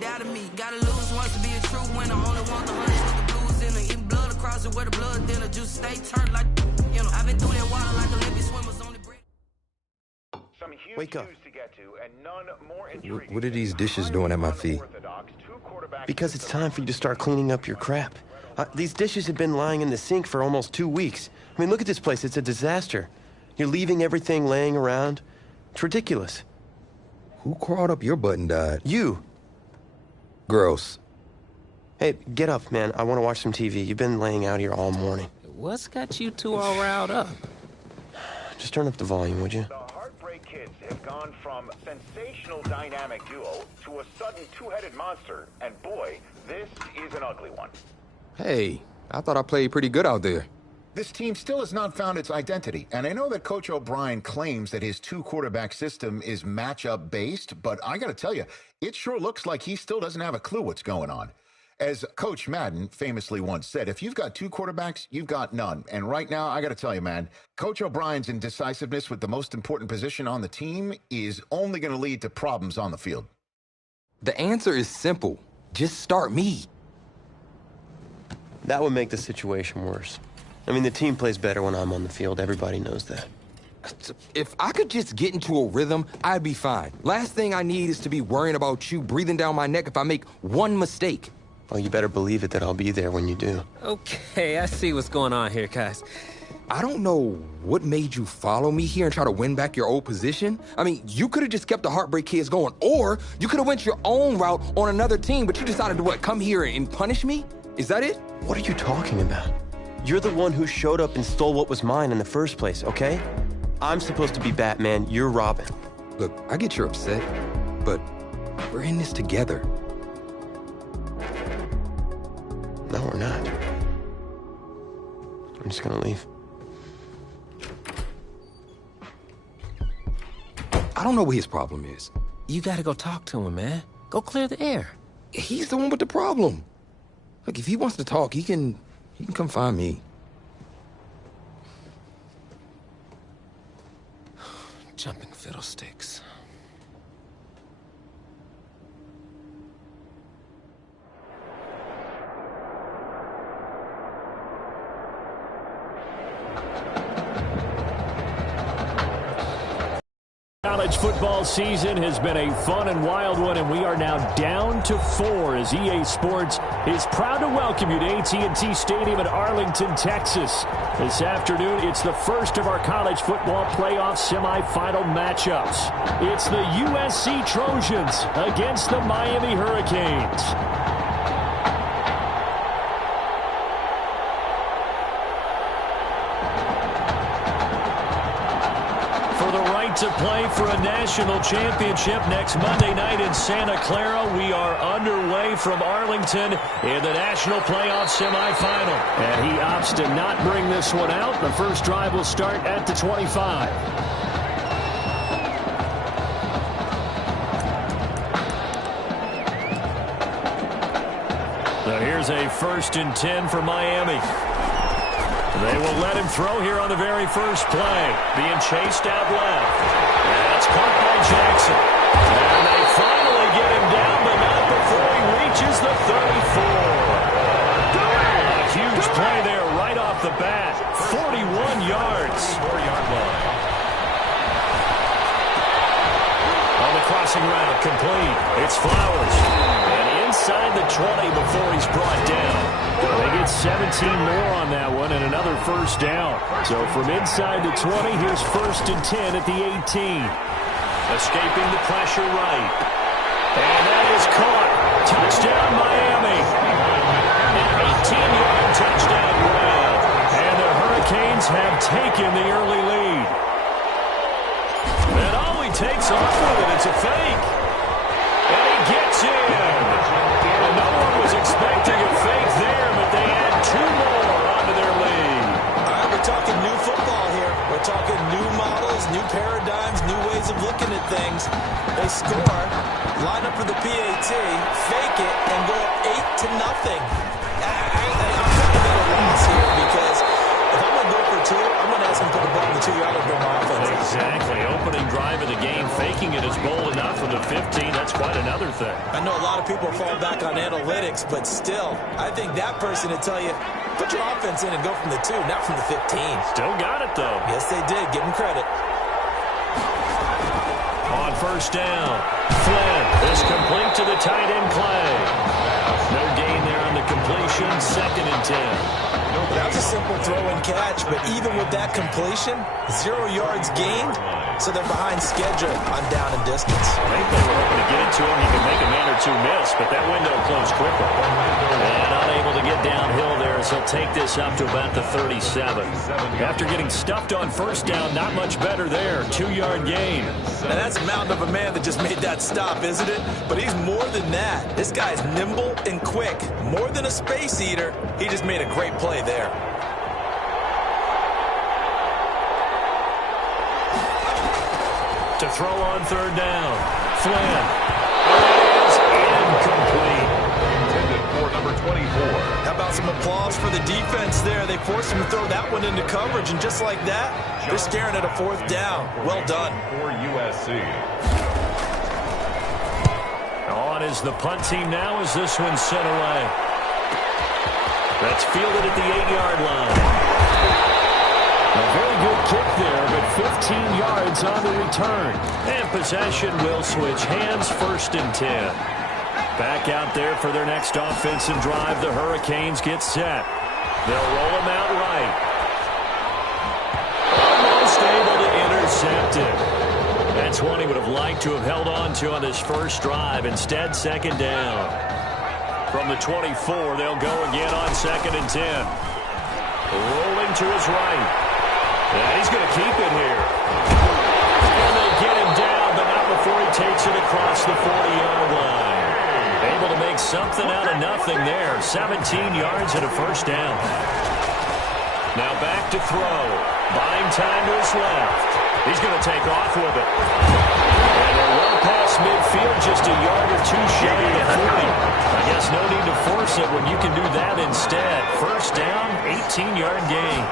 Doubted me. Gotta lose once to be a true winner. Only want the hundreds with the blues in it. Even blood across it where the blood thinner. Juice stay turned like, you know. I've been through that water like Olympic swimmers on the bridge. Wake up. What are these dishes doing at my feet? Because it's time for you to start cleaning up your crap. These dishes have been lying in the sink for almost 2 weeks. I mean, look at this place. It's a disaster. You're leaving everything laying around. It's ridiculous. Who crawled up your butt and died? You. Gross. Hey, get up, man. I want to watch some TV. You've been laying out here all morning. What's got you two all riled up? Just turn up the volume, would you? The Heartbreak Kids have gone from sensational dynamic duo to a sudden two-headed monster. And boy, this is an ugly one. Hey, I thought I played pretty good out there. This team still has not found its identity, and I know that Coach O'Brien claims that his two-quarterback system is matchup-based, but I gotta tell you, it sure looks like he still doesn't have a clue what's going on. As Coach Madden famously once said, if you've got two quarterbacks, you've got none. And right now, I gotta tell you, man, Coach O'Brien's indecisiveness with the most important position on the team is only gonna lead to problems on the field. The answer is simple. Just start me. That would make the situation worse. I mean, the team plays better when I'm on the field. Everybody knows that. If I could just get into a rhythm, I'd be fine. Last thing I need is to be worrying about you breathing down my neck if I make one mistake. Well, you better believe it that I'll be there when you do. Okay, I see what's going on here, guys. I don't know what made you follow me here and try to win back your old position. I mean, you could have just kept the Heartbreak Kids going, or you could have went your own route on another team, but you decided to what, come here and punish me? Is that it? What are you talking about? You're the one who showed up and stole what was mine in the first place, okay? I'm supposed to be Batman, you're Robin. Look, I get you're upset, but we're in this together. No, we're not. I'm just gonna leave. I don't know what his problem is. You gotta go talk to him, man. Go clear the air. He's the one with the problem. Look, if he wants to talk, he can come find me. Jumping fiddlesticks. College football season has been a fun and wild one, and we are now down to 4 as EA Sports is proud to welcome you to AT&T Stadium in Arlington, Texas. This afternoon, it's the first of our college football playoff semifinal matchups. It's the USC Trojans against the Miami Hurricanes. To play for a national championship next Monday night in Santa Clara. We are underway from Arlington in the national playoff semifinal. And he opts to not bring this one out. The first drive will start at the 25. So here's a 1st and 10 for Miami. They will let him throw here on the very first play. Being chased out left. That's caught by Jackson. And they finally get him down, but not before he reaches the 34. A huge play there right off the bat. 41 yards. 4-yard line. On the crossing route, complete. It's Flowers. And inside the 20 before he's brought down. They get 17 more on that one and another first down. So from inside the 20, here's 1st and 10 at the 18. Escaping the pressure right. And that is caught. Touchdown, Miami. An 18-yard touchdown grab. And the Hurricanes have taken the early lead. And all he takes off with it, it's a fake. And he gets in. And no one was expecting a fake there, but they add 2 more onto their lead. All right, we're talking new football here. We're talking new models, new paradigms, new ways of looking at things. They score, line up for the PAT, fake it, and go up 8-0. I'm kind of at a loss here because if I'm going to go for 2, I'm going to ask him to put the ball in the 2-yard line for my offense. Exactly. Opening drive of the game. Faking it is bold enough from the 15. That's quite another thing. I know a lot of people fall back on analytics, but still, I think that person would tell you, put your offense in and go from the 2, not from the 15. Still got it, though. Yes, they did. Give them credit. On first down, Flynn is complete to the tight end Clay. No gain there on the completion, 2nd and 10. That was a simple throw and catch, but even with that completion, 0 yards gained, so they're behind schedule on down and distance. I think they were hoping to get it to him. He could make a man or two miss, but that window closed quickly. And unable to get downhill there, so he'll take this up to about the 37. After getting stuffed on first down, not much better there. 2-yard gain. And that's a mountain of a man that just made that stop, isn't it? But he's more than that. This guy's nimble and quick. More than a space eater, he just made a great play there. To throw on third down, Flynn. It is incomplete. Intended for number 24. How about some applause for the defense there? They forced him to throw that one into coverage, and just like that, they're staring at a 4th down. Well done. For USC. On is the punt team now as this one's sent away. That's fielded at the 8-yard line. A very good kick there, but 15 yards on the return. And possession will switch hands, 1st and 10. Back out there for their next offensive drive. The Hurricanes get set. They'll roll him out right. Almost able to intercept it. That's one he would have liked to have held on to on this first drive. Instead, 2nd down. From the 24, they'll go again on 2nd and 10. Rolling to his right. And he's going to keep it here. And they get him down, but not before he takes it across the 40-yard line. Able to make something out of nothing there. 17 yards and a 1st down. Now back to throw. Buying time to his left. He's going to take off with it. And they're well past midfield, just a yard or two shy of 40. I guess no need to force it when you can do that instead. 1st down, 18-yard gain.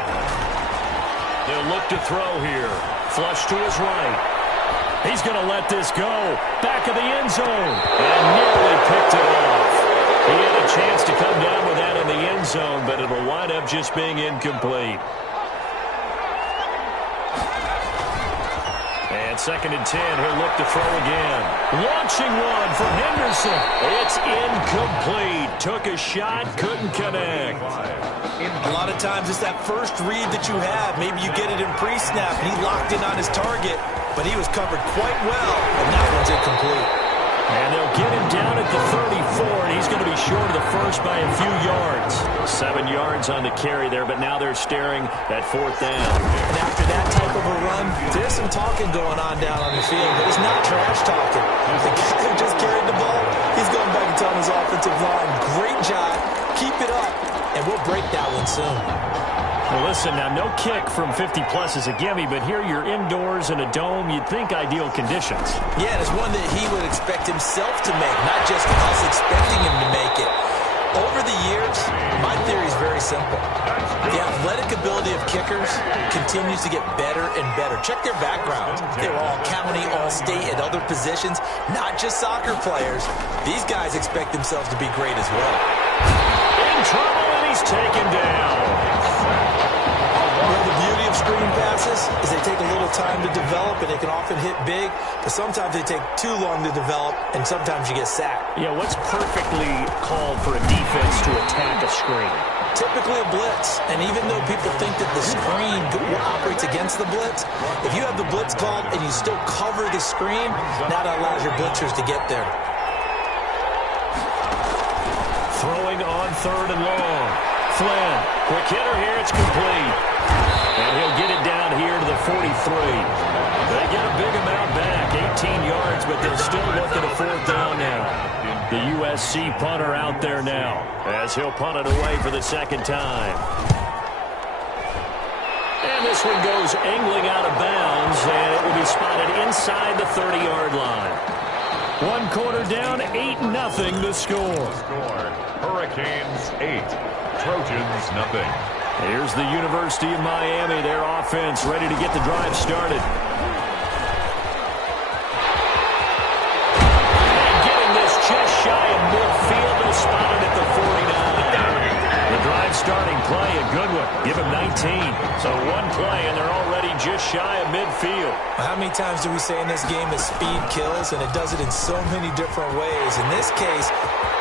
They'll look to throw here. Flush to his right. He's going to let this go. Back of the end zone. And nearly picked it off. He had a chance to come down with that in the end zone, but it'll wind up just being incomplete. And 2nd and 10, he'll look to throw again. Launching one for Henderson. It's incomplete. Took a shot, couldn't connect. A lot of times it's that first read that you have. Maybe you get it in pre-snap, and he locked in on his target, but he was covered quite well, and that one's incomplete. And they'll get him down at the 34, and he's going to be short of the first by a few yards. 7 yards on the carry there, but now they're staring at 4th down. And after that type of a run, there's some talking going on down on the field, but it's not trash talking. The guy who just carried the ball, he's going back and telling his offensive line, great job, keep it up, and we'll break that one soon. Well, listen, now no kick from 50-plus is a gimme, but here you're indoors in a dome. You'd think ideal conditions. Yeah, and it's one that he would expect himself to make, not just us expecting him to make it. Over the years, my theory is very simple. The athletic ability of kickers continues to get better and better. Check their backgrounds. They were all county, all state, at other positions, not just soccer players. These guys expect themselves to be great as well. In trouble, and he's taken down. Well, the beauty of screen passes is they take a little time to develop, and they can often hit big, but sometimes they take too long to develop, and sometimes you get sacked. Yeah, what's perfectly called for a defense to attack a screen? Typically a blitz, and even though people think that the screen operates against the blitz, if you have the blitz called and you still cover the screen, that allows your blitzers to get there. Throwing on 3rd and long. Flynn, quick hitter here, it's complete. And he'll get it down here to the 43. They get a big amount back, 18 yards, but they'll still look at a 4th down now. The USC punter out there now as he'll punt it away for the 2nd time. And this one goes angling out of bounds, and it will be spotted inside the 30-yard line. 1 quarter down, 8-0 the score. Hurricanes 8, Trojans nothing. Here's the University of Miami, their offense ready to get the drive started. it. Give him 19. So one play, and they're already just shy of midfield. How many times do we say in this game that speed kills, and it does it in so many different ways? In this case,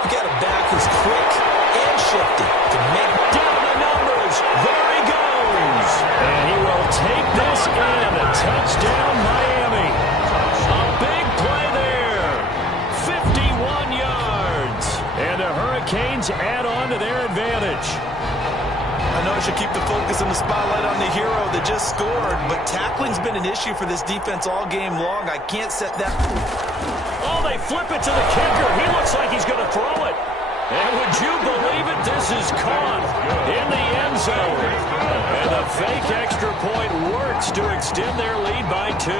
you got a back who's quick and shifty to make down the numbers. There he goes. And he will take this in. A touchdown, Miami. A big play there. 51 yards. And the Hurricanes add on to their advantage. I know I should keep the focus and the spotlight on the hero that just scored, but tackling's been an issue for this defense all game long. I can't set that. Oh, they flip it to the kicker. He looks like he's going to throw it. And would you believe it? This is caught in the end zone. And the fake extra point works to extend their lead by 2.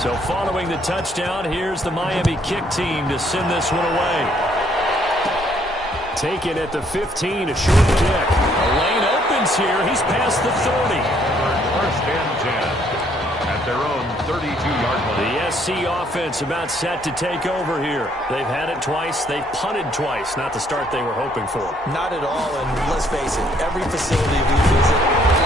So following the touchdown, here's the Miami kick team to send this one away. Taken at the 15, a short kick. A lane opens here. He's past the 30. First and 10 at their own 32-yard line. The SC offense about set to take over here. They've had it twice. They've punted twice. Not the start they were hoping for. Not at all, and let's face it, every facility we visit,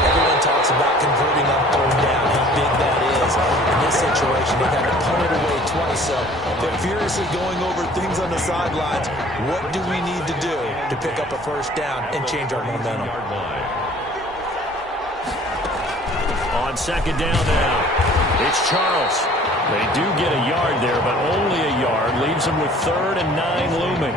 everyone talks about converting on third down, how big that is. In this situation, they've had to punt it away twice, so they're furiously going over things on the sidelines. What do we need to do to pick up a first down and change our momentum? On second down now, it's Charles. They do get a yard there, but only a yard. Leaves them with 3rd and 9 looming.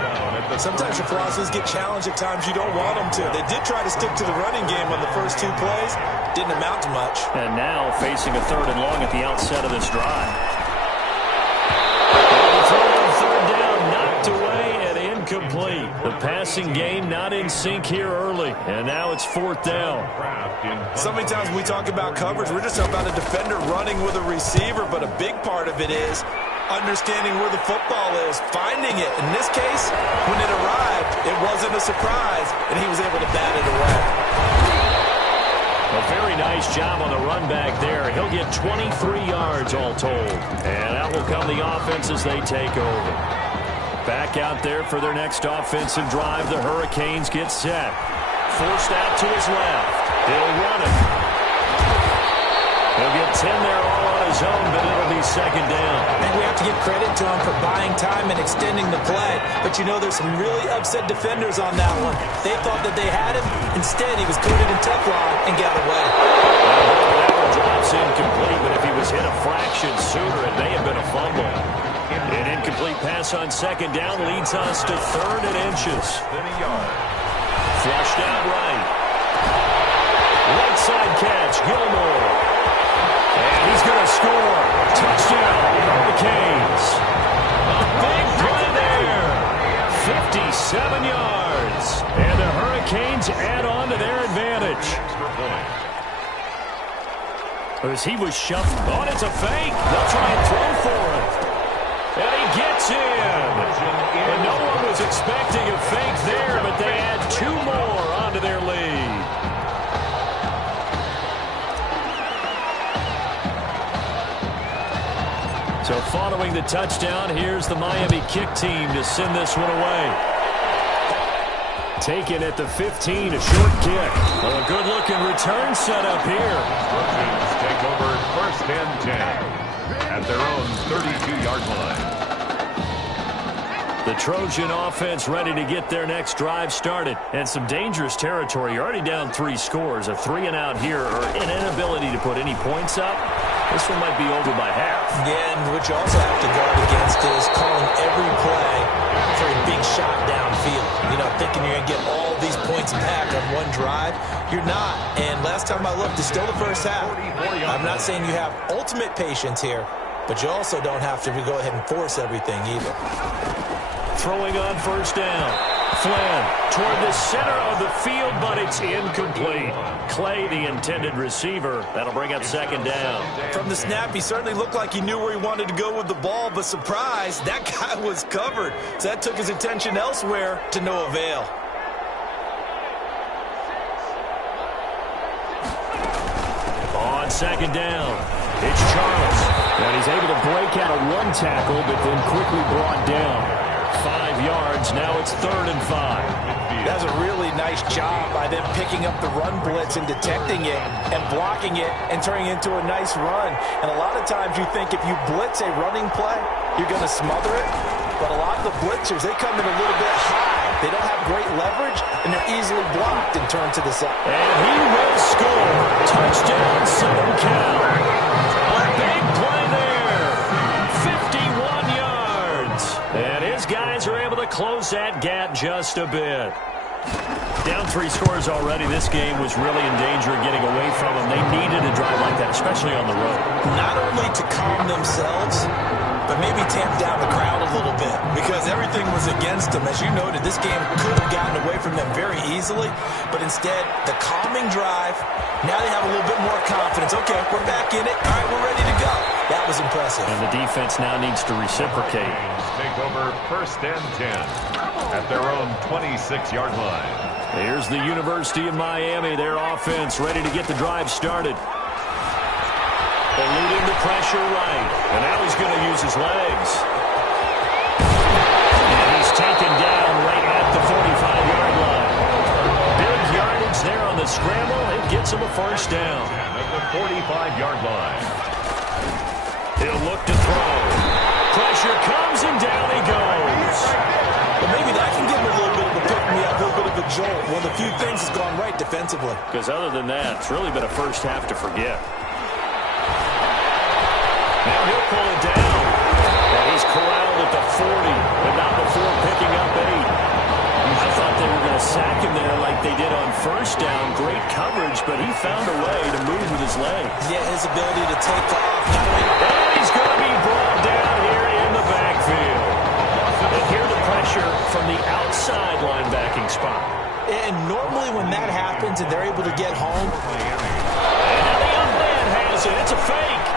Sometimes your philosophies get challenged at times you don't want them to. They did try to stick to the running game on the first 2 plays. Didn't amount to much. And now facing a 3rd and long at the outset of this drive. Third down, knocked away and incomplete. The passing game not in sync here early. And now it's 4th down. So many times when we talk about coverage, we're just about a defender running with a receiver, but a big part of it is understanding where the football is, finding it. In this case, when it arrived, it wasn't a surprise, and he was able to bat it away. A very nice job on the run back there. He'll get 23 yards all told. And out will come the offense as they take over. Back out there for their next offensive drive. The Hurricanes get set. Forced out to his left. He'll run it. He'll get 10 there all on his own, but it'll be second down. I think we have to give credit to him for buying time and extending the play. But you know, there's some really upset defenders on that one. They thought that they had him. Instead, he was coated in Teflon and got away. That one drops incomplete, but if he was hit a fraction sooner, it may have been a fumble. An incomplete pass on second down leads us to 3rd and inches. Flushed out right. Right side catch, Gilmore. And he's going to score. Touchdown, Hurricanes. A big play there. 57 yards. And the Hurricanes add on to their advantage. As he was shoved. Oh, it's a fake. They'll try and throw for it. And he gets in. And no one was expecting a fake there, but they add 2 more onto their lead. So following the touchdown, here's the Miami kick team to send this one away. Taken at the 15, a short kick. A good-looking return set up here. Hurricanes take over 1st and 10 at their own 32-yard line. The Trojan offense ready to get their next drive started. And some dangerous territory. You're already down 3 scores. A 3-and-out here or an inability to put any points up. This one might be over by half. Yeah, and what you also have to guard against is calling every play for a big shot downfield. You know, thinking you're going to get all these points back on one drive. You're not. And last time I looked, it's still the first half. I'm not saying you have ultimate patience here, but you also don't have to go ahead and force everything either. Throwing on first down. Flynn toward the center of the field, but it's incomplete. Clay, the intended receiver. That'll bring up second down. From the snap, he certainly looked like he knew where he wanted to go with the ball, but surprise, that guy was covered. So that took his attention elsewhere to no avail. On second down, it's Charles. And he's able to break out of one tackle, but then quickly brought down. 5 yards. Now it's 3rd and 5. That's a really nice job by them picking up the run blitz and detecting it and blocking it and turning it into a nice run. And a lot of times you think if you blitz a running play, you're going to smother it. But a lot of the blitzers, they come in a little bit high. They don't have great leverage, and they're easily blocked and turned to the side. And he will score. Touchdown, Southern Cal. A big play there. 51 yards. And his guys are able to close that gap just a bit. Down 3 scores already. This game was really in danger of getting away from them. They needed a drive like that, especially on the road. Not only to calm themselves, but maybe tamp down the crowd a little bit because everything was against them. As you noted, this game could have gotten away from them very easily, but instead, the calming drive, now they have a little bit more confidence. Okay, we're back in it. All right, we're ready to go. That was impressive. And the defense now needs to reciprocate. Take over 1st and 10 at their own 26-yard line. Here's the University of Miami, their offense ready to get the drive started. Eluding the pressure right. And now he's going to use his legs. And he's taken down right at the 45-yard line. Big yardage there on the scramble. It gets him a 1st down. At the 45-yard line. He'll look to throw. Pressure comes and down he goes. But maybe that can give him a little bit of a pick-me-up, a little bit of a jolt. One of the few things has gone right defensively. Because other than that, it's really been a first half to forget. Now he'll pull it down. And he's corralled at the 40, but not before picking up 8. I thought they were going to sack him there like they did on 1st down. Great coverage, but he found a way to move with his legs. Yeah, his ability to take off. And he's going to be brought down here in the backfield. And here the pressure from the outside linebacking spot. And normally when that happens and they're able to get home. And now the young man has it. It's a fake.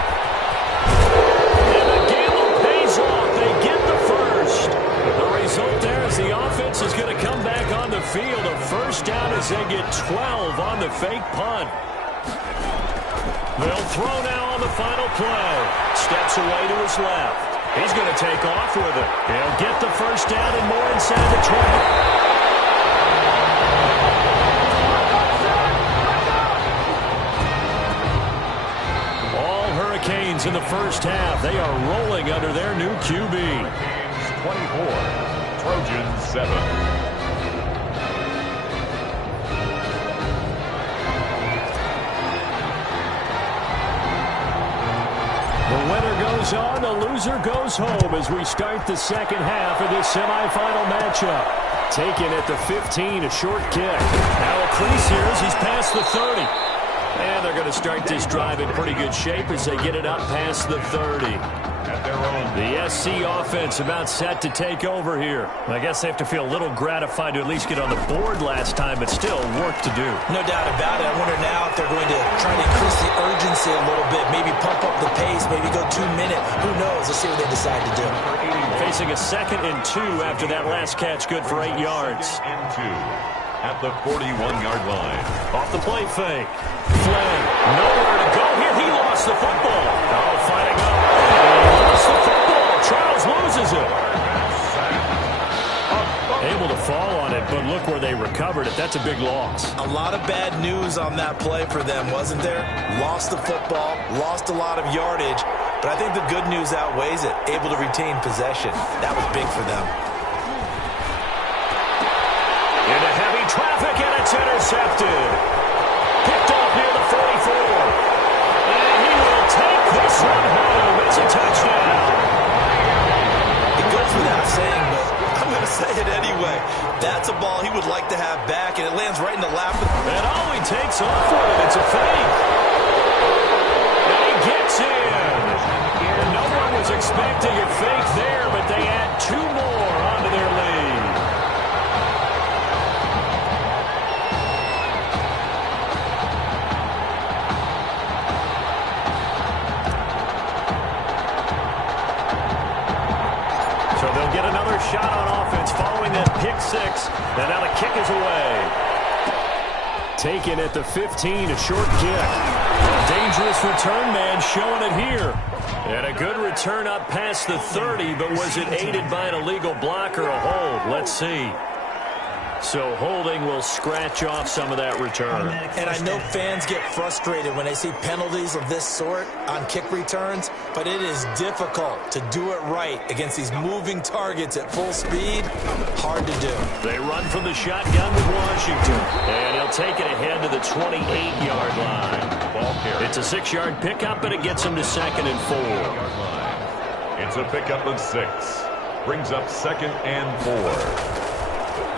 And the gamble pays off. They get the 1st. The result there is the offense is going to come back on the field. A 1st down as they get 12 on the fake punt. They'll throw now on the final play. Steps away to his left. He's going to take off with it. He'll get the 1st down and more inside the 20. Hurricanes in the 1st half. They are rolling under their new QB. 24, Trojans 7. The winner goes on, the loser goes home as we start the 2nd half of this semifinal matchup. Taken at the 15, a short kick. Now a crease here as he's past the 30. And they're going to start this drive in pretty good shape as they get it up past the 30. At their own. The SC offense about set to take over here. I guess they have to feel a little gratified to at least get on the board last time, but still work to do. No doubt about it. I wonder now if they're going to try to increase the urgency a little bit, maybe pump up the pace, maybe go 2-minute. Who knows? Let's see what they decide to do. Facing a 2nd and 2 after that last catch, good for 8 yards. And 2 at the 41-yard line. Off the play fake. Flynn, nowhere to go here. He lost the football. Oh, fighting up. He lost the football. Charles loses it. Able to fall on it, but look where they recovered it. That's a big loss. A lot of bad news on that play for them, wasn't there? Lost the football, lost a lot of yardage, but I think the good news outweighs it. Able to retain possession. That was big for them. Into heavy traffic, and it's intercepted. Picked off near the 44. And he will take this one home. It's a touchdown. It goes without saying, but I'm going to say it anyway. That's a ball he would like to have back, and it lands right in the lap. And all he takes off with it, it's a fake. And he gets in. And no one was expecting a fake there, but they add 2 more onto their lead. Shot on offense following that pick 6. And now the kick is away. Taken at the 15, a short kick. A dangerous return man showing it here. And a good return up past the 30, but was it aided by an illegal block or a hold? Let's see. So holding will scratch off some of that return. And I know fans get frustrated when they see penalties of this sort on kick returns, but it is difficult to do it right against these moving targets at full speed. Hard to do. They run from the shotgun with Washington, and he'll take it ahead to the 28-yard line. Ball carry. It's a 6-yard pickup, but it gets him to 2nd and 4. It's a pickup of 6. Brings up 2nd and 4.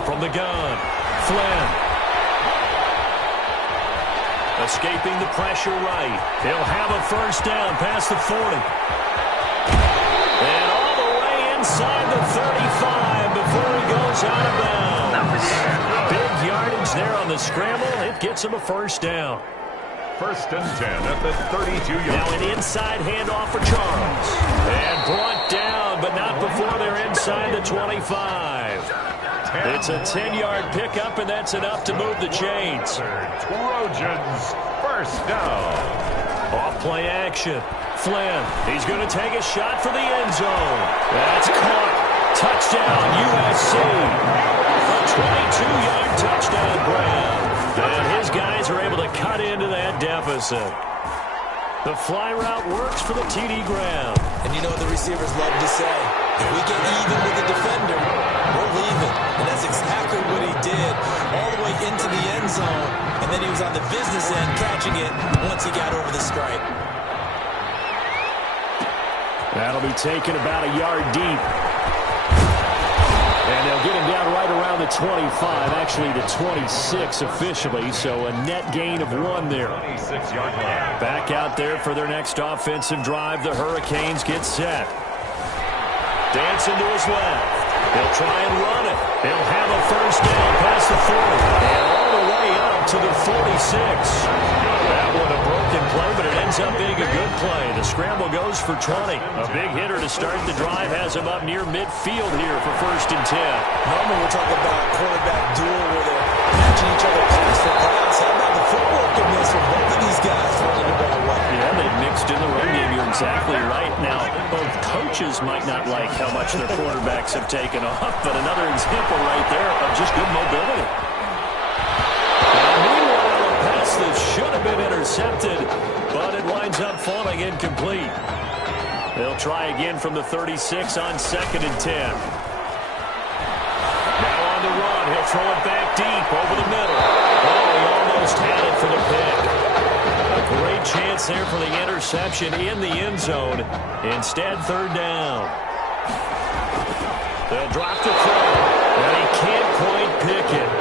From the gun, Flynn. Escaping the pressure right. He'll have a first down past the 40. And all the way inside the 35 before he goes out of bounds. Big yardage there on the scramble. It gets him a first down. 1st and 10 at the 32-yard. Now an inside handoff for Charles. And brought down, but not before they're inside the 25. It's a 10-yard pickup, and that's enough to move the chains. Trojans, first down. Off-play action. Flynn, he's going to take a shot for the end zone. That's caught. Touchdown, USC. A 22-yard touchdown grab. And his guys are able to cut into that deficit. The fly route works for the TD grab. And you know what the receivers love to say? If we get even with the defender, we're leaving. And that's exactly what he did all the way into the end zone. And then he was on the business end catching it once he got over the stripe. That'll be taken about a yard deep. And they'll get him down right around the 25, actually the 26 officially, so a net gain of 1 there. 26-yard line. Back out there for their next offensive drive. The Hurricanes get set. Dancing to his left. He'll try and run it. He'll have a first down past the 40. And all the way up to the 46. That one a broken play, but it ends up being a good play. The scramble goes for 20. A big hitter to start the drive has him up near midfield here for 1st and 10. Normally we're talking about quarterback duel where they're matching each other pass for pass. How about the footwork in this for both of these guys running the ball well? Yeah, they've mixed in the run game. You're exactly right. Now, both coaches might not like how much their quarterbacks have taken off, but another example right there of just good mobility. That should have been intercepted, but it winds up falling incomplete. They'll try again from the 36 on 2nd and 10. Now on the run. He'll throw it back deep over the middle. Oh, he almost had it for the pick. A great chance there for the interception in the end zone. Instead, 3rd down. They'll drop the throw, and he can't quite pick it.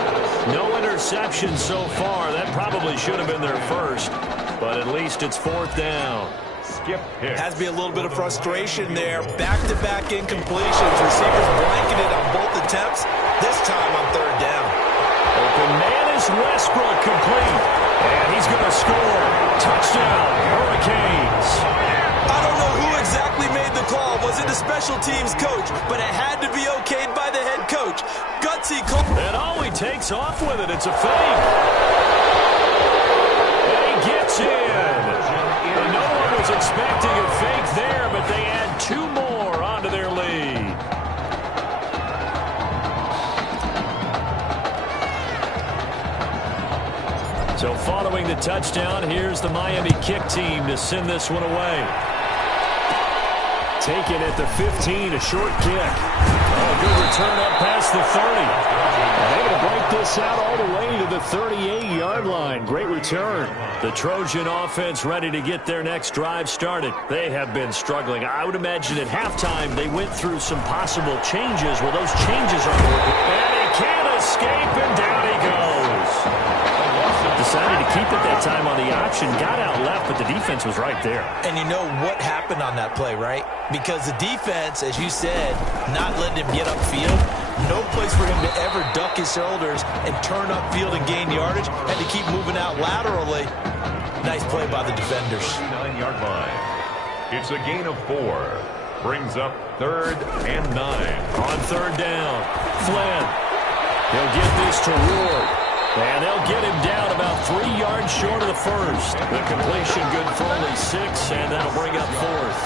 No interception so far. That probably should have been their first, but at least it's 4th down. Skip Hicks. Has to be a little bit of frustration there. Back-to-back incompletions. Receivers blanketed on both attempts, this time on 3rd down. Open man is Westbrook, complete. And he's going to score. Touchdown, Hurricanes. I don't know who exactly made the call. Was it the special teams coach? But it had to be okayed by the head coach. Gutsy call. And all he takes off with it, it's a fake. And he gets in. And no one was expecting a fake there, but they add 2 more onto their lead. So following the touchdown, here's the Miami kick team to send this one away. Taken at the 15, a short kick. Oh, good return up past the 30. And able to break this out all the way to the 38-yard line. Great return. The Trojan offense ready to get their next drive started. They have been struggling. I would imagine at halftime they went through some possible changes. Well, those changes aren't working. And he can't escape, and down he goes. Decided to keep it that time on the option. Got out left, but the defense was right there. And you know what happened on that play, right? Because the defense, as you said, not letting him get upfield. No place for him to ever duck his shoulders and turn upfield and gain yardage. Had to keep moving out laterally. Nice play by the defenders. 9-yard line. It's a gain of 4. Brings up 3rd and 9. On 3rd down, Flynn. He'll get this to Ward. And they'll get him down about 3 yards short of the first. The completion good for only 6, and that'll bring up 4th.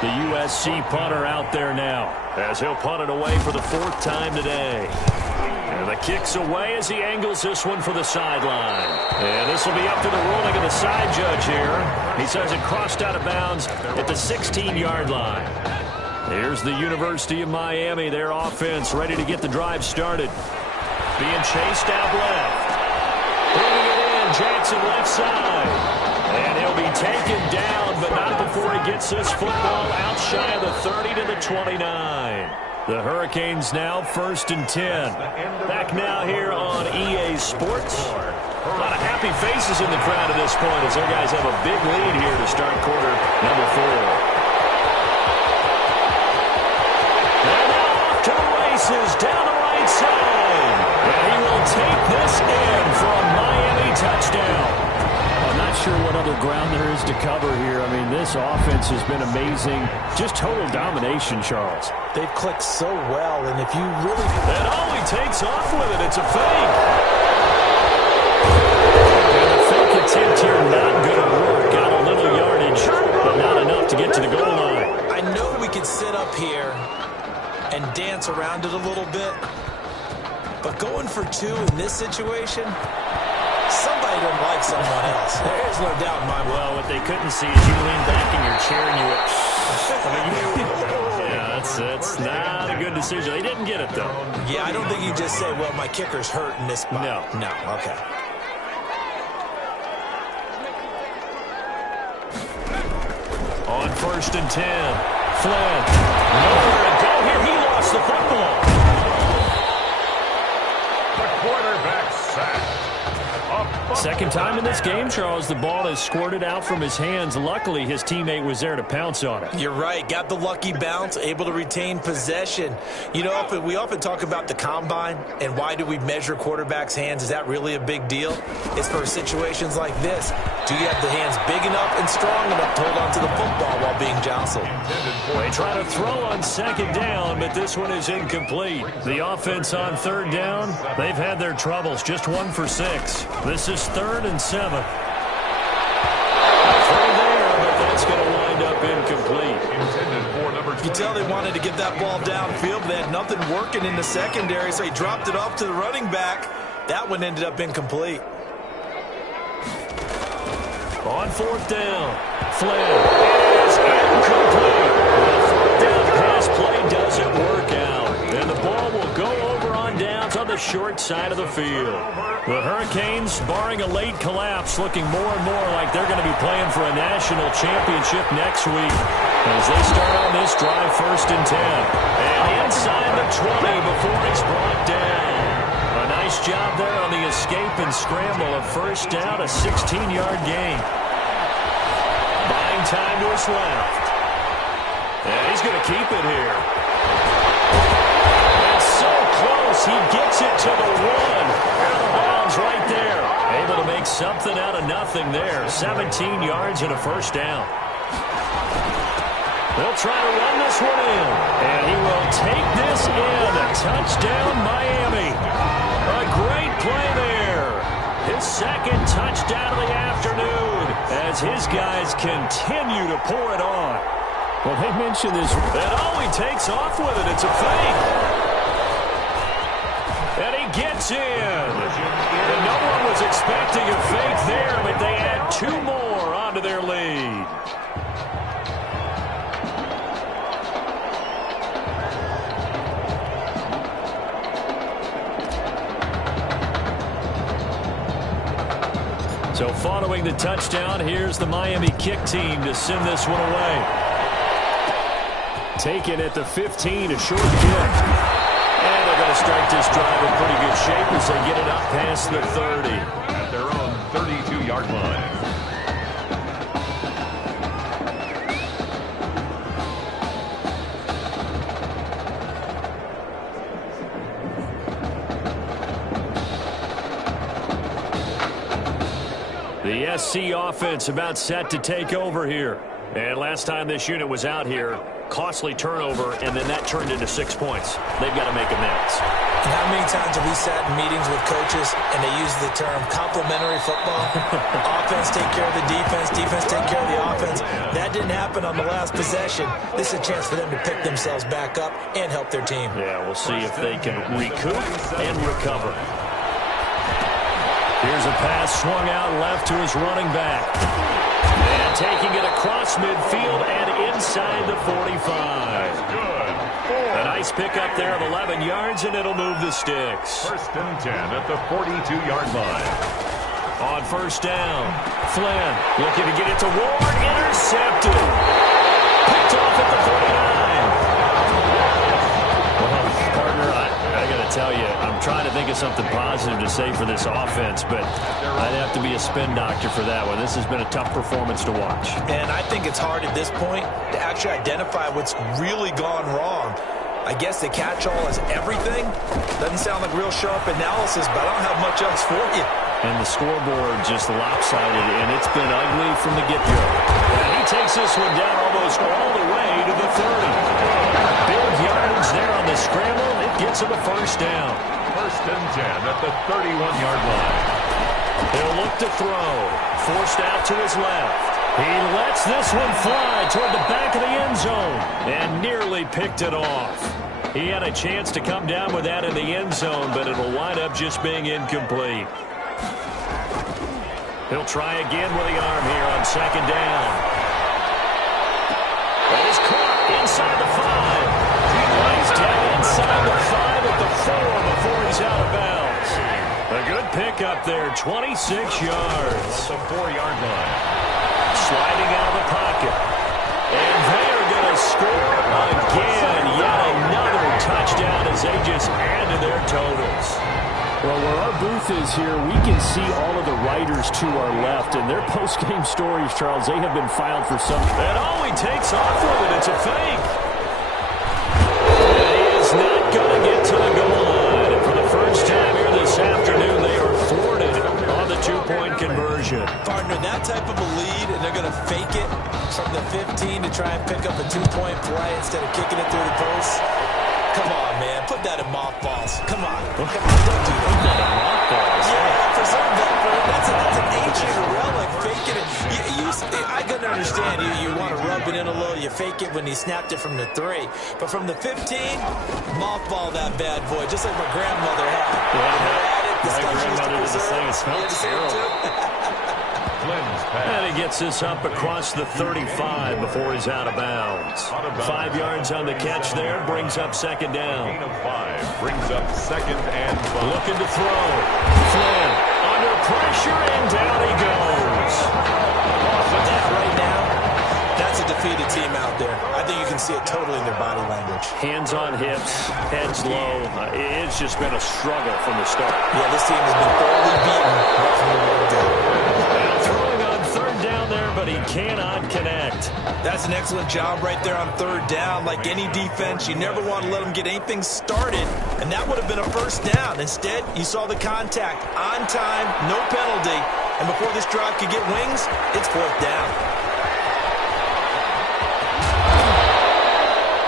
the USC punter out there now, as he'll punt it away for the 4th time today. And the kick's away as he angles this one for the sideline. And this will be up to the ruling of the side judge here. He says it crossed out of bounds at the 16-yard line. Here's the University of Miami, their offense ready to get the drive started. Being chased out left. Bringing it in, Jackson left side. And he'll be taken down, but not before he gets this football out shy of the 30 to the 29. The Hurricanes now 1st and 10. Back now here on EA Sports. A lot of happy faces in the crowd at this point as their guys have a big lead here to start quarter number 4. And now off to the races down the right side. And he will take this in for a Miami touchdown. I'm not sure what other ground there is to cover here. I mean, this offense has been amazing. Just total domination, Charles. They've clicked so well, and if you really... And he takes off with it. It's a fake. And the fake attempt here not going to work. Got a little yardage, but not enough to get to the goal line. I know we could sit up here and dance around it a little bit, but going for 2 in this situation... Somebody doesn't like someone else. There's no doubt in my mind. Well, what they couldn't see is you lean back in your chair and you went... yeah, that's not a good decision. They didn't get it, though. Yeah, I don't think you just say, well, my kicker's hurt in this spot. No, okay. On 1st and 10. Flynn. Nowhere to go here. He lost the football. The quarterback sacked. Second time in this game, Charles, the ball has squirted out from his hands. Luckily, his teammate was there to pounce on it. You're right. Got the lucky bounce, able to retain possession. You know, we often talk about the combine and why do we measure quarterbacks' hands. Is that really a big deal? It's for situations like this. Do you have the hands big enough and strong enough to hold on to the football while being jostled? They try to throw on 2nd down, but this one is incomplete. The offense on 3rd down, they've had their troubles. Just 1 for 6. This is 3rd and 7. Throw there, but that's going to wind up incomplete. You tell they wanted to get that ball downfield, but they had nothing working in the secondary, so he dropped it off to the running back. That one ended up incomplete. On 4th down, Flynn is incomplete. The 4th down pass play doesn't work out, and the ball will go over on downs on the short side of the field. The Hurricanes, barring a late collapse, looking more and more like they're going to be playing for a national championship next week as they start on this drive 1st and 10. And inside the 20 before he's brought down. A nice job there on the escape and scramble of 1st down, a 16-yard gain. Buying time to his left. And he's going to keep it here. And so close, he gets it to the 1. Out of bounds right there. Able to make something out of nothing there. 17 yards and a 1st down. They'll try to run this one in. And he will take this in. A touchdown, Miami. A great play there. His 2nd touchdown of the afternoon as his guys continue to pour it on. Well, they mentioned this. And he takes off with it. It's a fake. And he gets in. And no one was expecting a fake there, but they add 2 more onto their lead. So following the touchdown, here's the Miami kick team to send this one away. Taken at the 15, a short kick. And they're going to start this drive in pretty good shape as they get it up past the 30. At their own 32-yard line. The SC offense about set to take over here. And last time this unit was out here, Costly turnover, and then that turned into 6 points. They've got to make amends. And how many times have we sat in meetings with coaches and they use the term complementary football? Offense take care of the defense, defense take care of the offense. That didn't happen on the last possession. This is a chance for them to pick themselves back up and help their team. Yeah, we'll see if they can recoup and recover. Here's a pass swung out left to his running back. And taking it across midfield and inside the 45. Good. A nice pickup there of 11 yards, and it'll move the sticks. First and 10 at the 42-yard line. On first down, Flynn looking to get it to Ward. Intercepted. Picked off at the 49. Well, partner, I got to tell you, I'm trying to think of something positive to say for this offense, but I'd have to be a spin doctor for that one. This has been a tough performance to watch. And I think it's hard at this point to actually identify what's really gone wrong. I guess the catch-all is everything. Doesn't sound like real sharp analysis, but I don't have much else for you. And the scoreboard just lopsided, and it's been ugly from the get-go. And he takes this one down almost all the way to the 30. Big yardage there on the scramble. It gets him a first down. First and 10 at the 31-yard line. He'll look to throw. Forced out to his left. He lets this one fly toward the back of the end zone and nearly picked it off. He had a chance to come down with that in the end zone, but it'll wind up just being incomplete. He'll try again with the arm here on second down. That is caught inside the 5. He's down inside the 5 at the 4 before he's out of bounds. A good pickup there, 26 yards. The 4-yard line. Sliding out of the pocket. And they are going to score again. Yet another touchdown as they just add to their totals. Well, where our booth is here, we can see all of the writers to our left, and their post-game stories, Charles, they have been filed for some. And all he takes off with it, it's a fake. And he is not going to get to the goal line. And for the first time here this afternoon, they are thwarted on the two-point conversion. Partner, that type of a lead, and they're going to fake it from the 15 to try and pick up a two-point play instead of kicking it through the post. Come on, man. Put that in mothballs. Come on. Come on. Don't do that. Put that in mothballs. Yeah, for some that's an ancient relic. Faking it. I can understand you want to rub it in a little. You fake it when he snapped it from the 3. But from the 15, mothball that bad boy, just like my grandmother had. My grandmother did the same. It smells terrible. And he gets this up across the 35 before he's out of bounds. 5 yards on the catch there, brings up second down. Gain of 5 brings up second and 5. Looking to throw. Flynn under pressure, and down he goes. But that right now, that's a defeated team out there. I think you can see it totally in their body language. Hands on hips, heads low. It's just been a struggle from the start. Yeah, this team has been thoroughly beaten right from the word go. Throwing on third down there, but he cannot connect. That's an excellent job right there on third down. Like any defense, you never want to let them get anything started, and that would have been a first down. Instead, you saw the contact on time, no penalty, and before this drive could get wings, it's fourth down.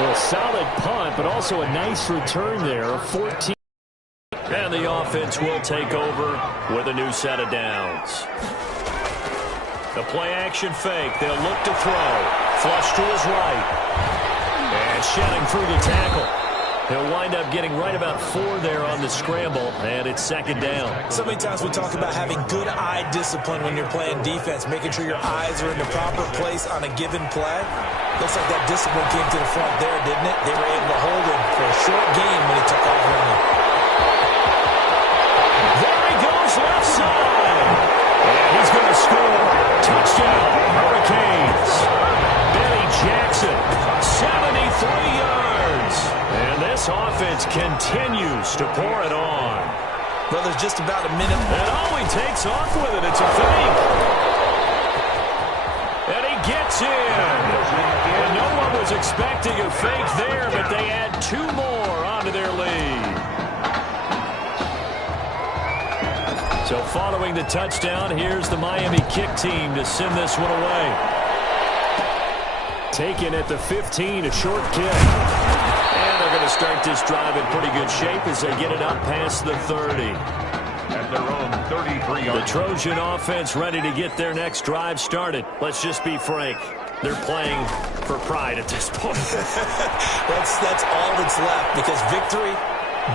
Well, solid punt, but also a nice return there of 14. And the offense will take over with a new set of downs. The play-action fake. They'll look to throw. Flush to his right. And shedding through the tackle. He'll wind up getting right about 4 there on the scramble, and it's second down. So many times we talk about having good eye discipline when you're playing defense, making sure your eyes are in the proper place on a given play. Looks like that discipline came to the front there, didn't it? They were able to hold him for a short game when he took off running. There he goes, left side. And he's going to score. Touchdown, Hurricanes. Benny Jackson, 73 yards. And this offense continues to pour it on. Well, there's just about a minute. And all he takes off with it, it's a fake. And he gets in. And no one was expecting a fake there, but they add 2 more onto their lead. So following the touchdown, here's the Miami kick team to send this one away. Taken at the 15, a short kick. And they're going to start this drive in pretty good shape as they get it up past the 30. At their own 33-yard. The Trojan offense ready to get their next drive started. Let's just be frank. They're playing for pride at this point. That's all that's left, because victory,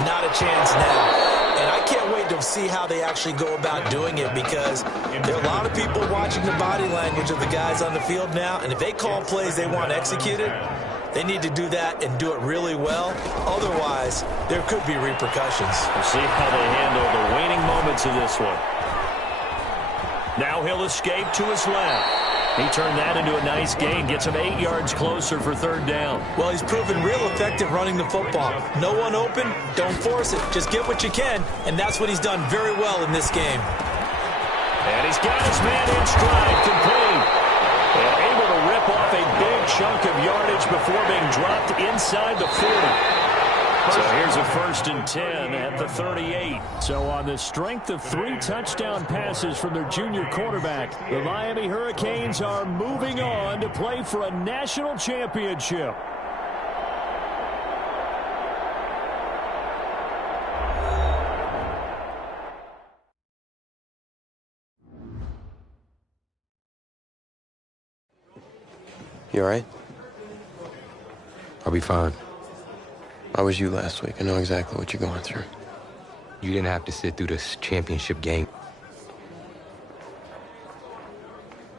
not a chance now. And I can't wait to see how they actually go about doing it, because there are a lot of people watching the body language of the guys on the field now, and if they call plays they want executed, they need to do that and do it really well. Otherwise, there could be repercussions. We'll see how they handle the waning moments of this one. Now he'll escape to his left. He turned that into a nice gain, gets him 8 yards closer for third down. Well, he's proven real effective running the football. No one open, don't force it. Just get what you can, and that's what he's done very well in this game. And he's got his man in stride, complete. And able to rip off a big chunk of yardage before being dropped inside the 40. So here's a 1st and 10 at the 38. So on the strength of 3 touchdown passes from their junior quarterback, the Miami Hurricanes are moving on to play for a national championship. You all right? I'll be fine. I was you last week. I know exactly what you're going through. You didn't have to sit through this championship game.